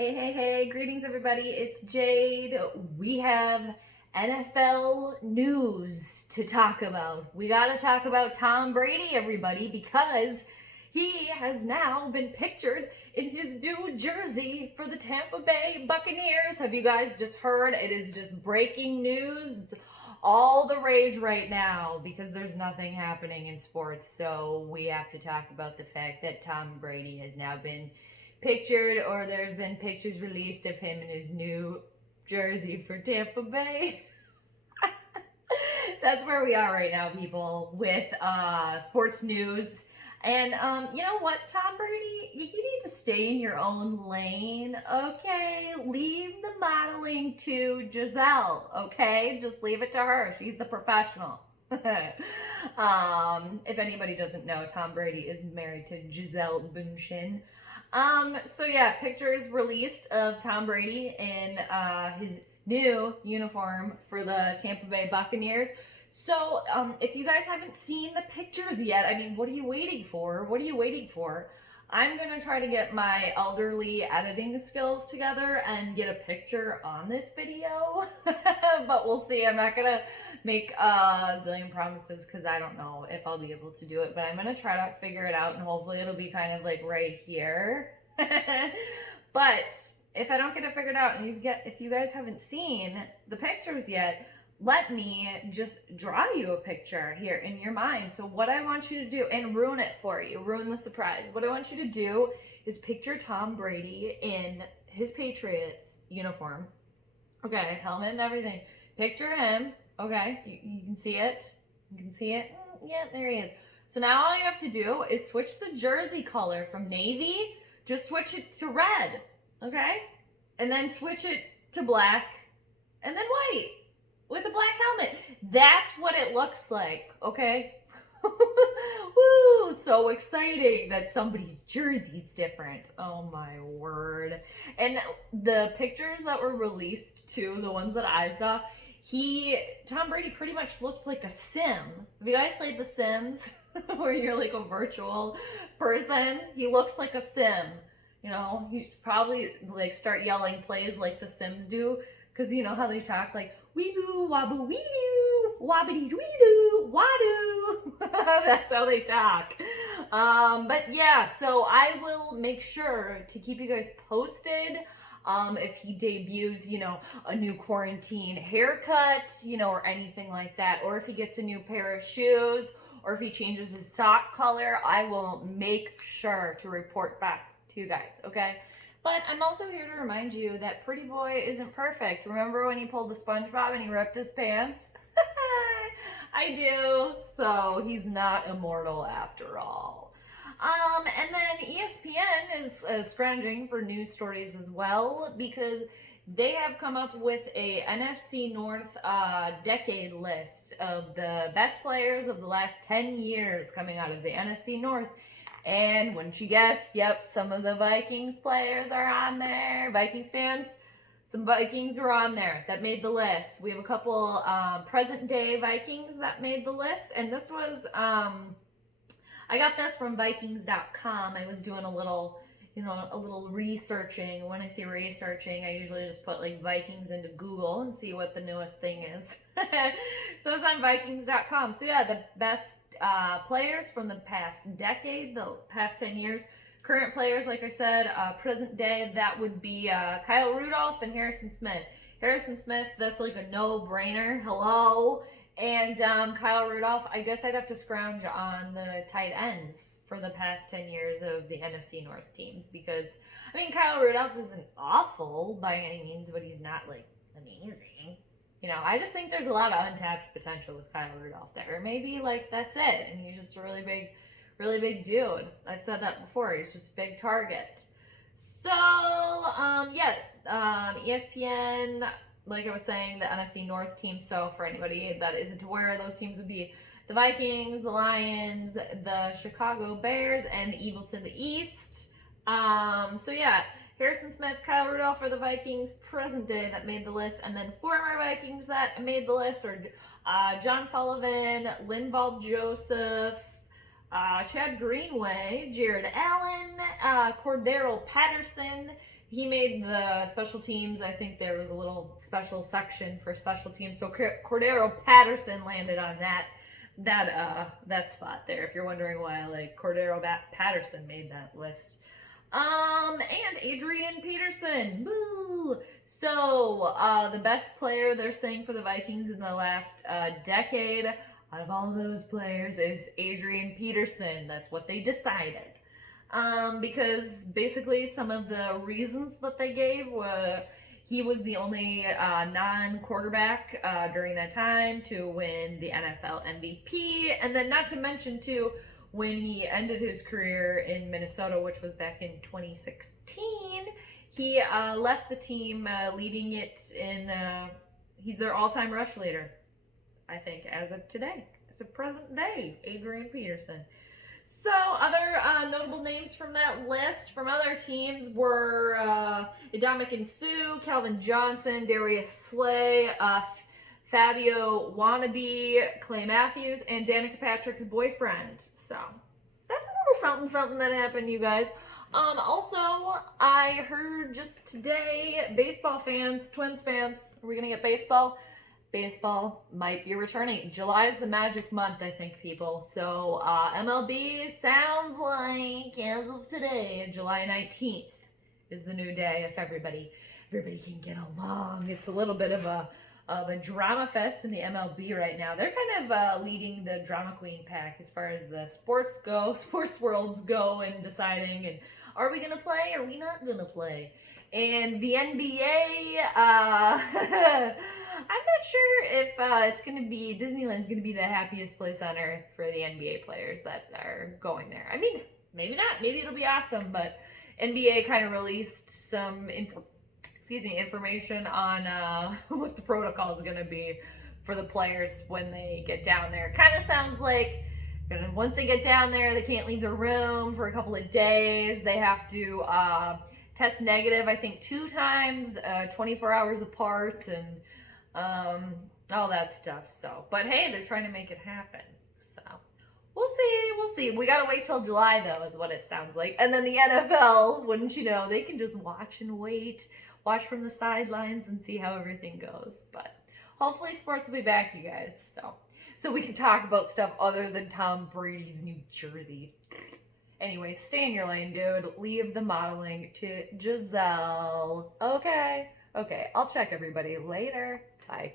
Hey, greetings everybody. It's Jade. We have NFL news to talk about. We got to talk about Tom Brady, everybody, because he has now been pictured in his new jersey for the Tampa Bay Buccaneers. Have you guys just heard? It is just breaking news. It's all the rage right now because there's nothing happening in sports. So we have to talk about the fact that Tom Brady has now been pictured, or there have been pictures released of him in his new jersey for Tampa Bay. That's where we are right now, people, with sports news. And you know what, Tom Brady, you need to stay in your own lane, okay? Leave the modeling to Gisele, okay? Just leave it to her. She's the professional. If anybody doesn't know, Tom Brady is married to Gisele Bündchen. So yeah, pictures released of Tom Brady in his new uniform for the Tampa Bay Buccaneers. So, if you guys haven't seen the pictures yet, I mean, what are you waiting for? What are you waiting for? I'm going to try to get my elderly editing skills together and get a picture on this video. But we'll see. I'm not going to make a zillion promises because I don't know if I'll be able to do it. But I'm going to try to figure it out, and hopefully it'll be kind of like right here. But if I don't get it figured out, and if you guys haven't seen the pictures yet, let me just draw you a picture here in your mind. So what I want you to do, and ruin it for you, ruin the surprise. What I want you to do is picture Tom Brady in his Patriots uniform. Okay, helmet and everything. Picture him. Okay, you can see it. You can see it. Yeah, there he is. So now all you have to do is switch the jersey color from navy. Just switch it to red. Okay? And then switch it to black. And then white. With a black helmet. That's what it looks like, okay? Woo! So exciting that somebody's jersey's different. Oh my word. And the pictures that were released too, the ones that I saw, Tom Brady pretty much looked like a sim. Have you guys played The Sims? Where you're like a virtual person? He looks like a sim. You know, you should probably like start yelling plays like the Sims do. Because you know how they talk like, wee-boo, waboo, wee-doo, wabbity-dwee-doo, wadoo. That's how they talk. But yeah, so I will make sure to keep you guys posted if he debuts, you know, a new quarantine haircut, you know, or anything like that. Or if he gets a new pair of shoes, or if he changes his sock color, I will make sure to report back to you guys, okay? But I'm also here to remind you that Pretty Boy isn't perfect. Remember when he pulled the SpongeBob and he ripped his pants? I do. So he's not immortal after all. And then ESPN is scrounging for news stories as well, because they have come up with a NFC North decade list of the best players of the last 10 years coming out of the NFC North. And wouldn't you guess, yep, some of the Vikings players are on there. Vikings fans, some Vikings are on there that made the list. We have a couple present day Vikings that made the list. And this was, I got this from Vikings.com. I was doing a little researching. When I say researching, I usually just put like Vikings into Google and see what the newest thing is. So it's on Vikings.com. So yeah, the best players from the past decade, the past 10 years. Current players, like I said, present day, that would be Kyle Rudolph and Harrison Smith. Harrison Smith, that's like a no-brainer. Hello. And Kyle Rudolph, I guess I'd have to scrounge on the tight ends for the past 10 years of the NFC North teams, because, I mean, Kyle Rudolph isn't awful by any means, but he's not, like, amazing. You know, I just think there's a lot of untapped potential with Kyle Rudolph there. Or maybe, like, that's it, and he's just a really big dude. I've said that before. He's just a big target. So, ESPN, like I was saying, the NFC North team. So, for anybody that isn't aware, those teams would be the Vikings, the Lions, the Chicago Bears, and the Evil to the East. So, yeah. Harrison Smith, Kyle Rudolph for the Vikings, present day, that made the list. And then former Vikings that made the list are John Sullivan, Linval Joseph, Chad Greenway, Jared Allen, Cordero Patterson, he made the special teams. I think there was a little special section for special teams. So Cordero Patterson landed on that spot there. If you're wondering why, like, Cordero Patterson made that list. And Adrian Peterson. Boo! So, the best player they're saying for the Vikings in the last decade out of all those players is Adrian Peterson. That's what they decided. Because basically some of the reasons that they gave were he was the only non-quarterback during that time to win the NFL MVP, and then not to mention too, when he ended his career in Minnesota, which was back in 2016, he left the team leading it in, he's their all-time rush leader, I think, as of today. As of present day, Adrian Peterson. So, other notable names from that list from other teams were Ndamukong Suh, Calvin Johnson, Darius Slay, Fabio Wannabe, Clay Matthews, and Danica Patrick's boyfriend. So, that's a little something that happened, you guys. Also, I heard just today, baseball fans, Twins fans, are we going to get baseball? Baseball might be returning. July is the magic month, I think, people. So, MLB sounds like, as of today, July 19th is the new day if everybody can get along. It's a little bit of a drama fest in the MLB right now. They're kind of leading the drama queen pack as far as the sports worlds go, and deciding, and are we going to play? Are we not going to play? And the NBA, I'm not sure if it's going to be, Disneyland's going to be the happiest place on earth for the NBA players that are going there. I mean, maybe not. Maybe it'll be awesome, but NBA kind of released some information on what the protocol is going to be for the players when they get down there. Kind of sounds like once they get down there, they can't leave their room for a couple of days. They have to test negative, I think, 2 times, 24 hours apart, and all that stuff. So, but hey, they're trying to make it happen. So, we'll see. We gotta wait till July, though, is what it sounds like. And then the NFL, wouldn't you know, they can just watch and wait, watch from the sidelines and see how everything goes. But hopefully sports will be back, you guys. So we can talk about stuff other than Tom Brady's New Jersey. Anyway, stay in your lane, dude. Leave the modeling to Gisele. Okay. I'll check everybody later. Bye.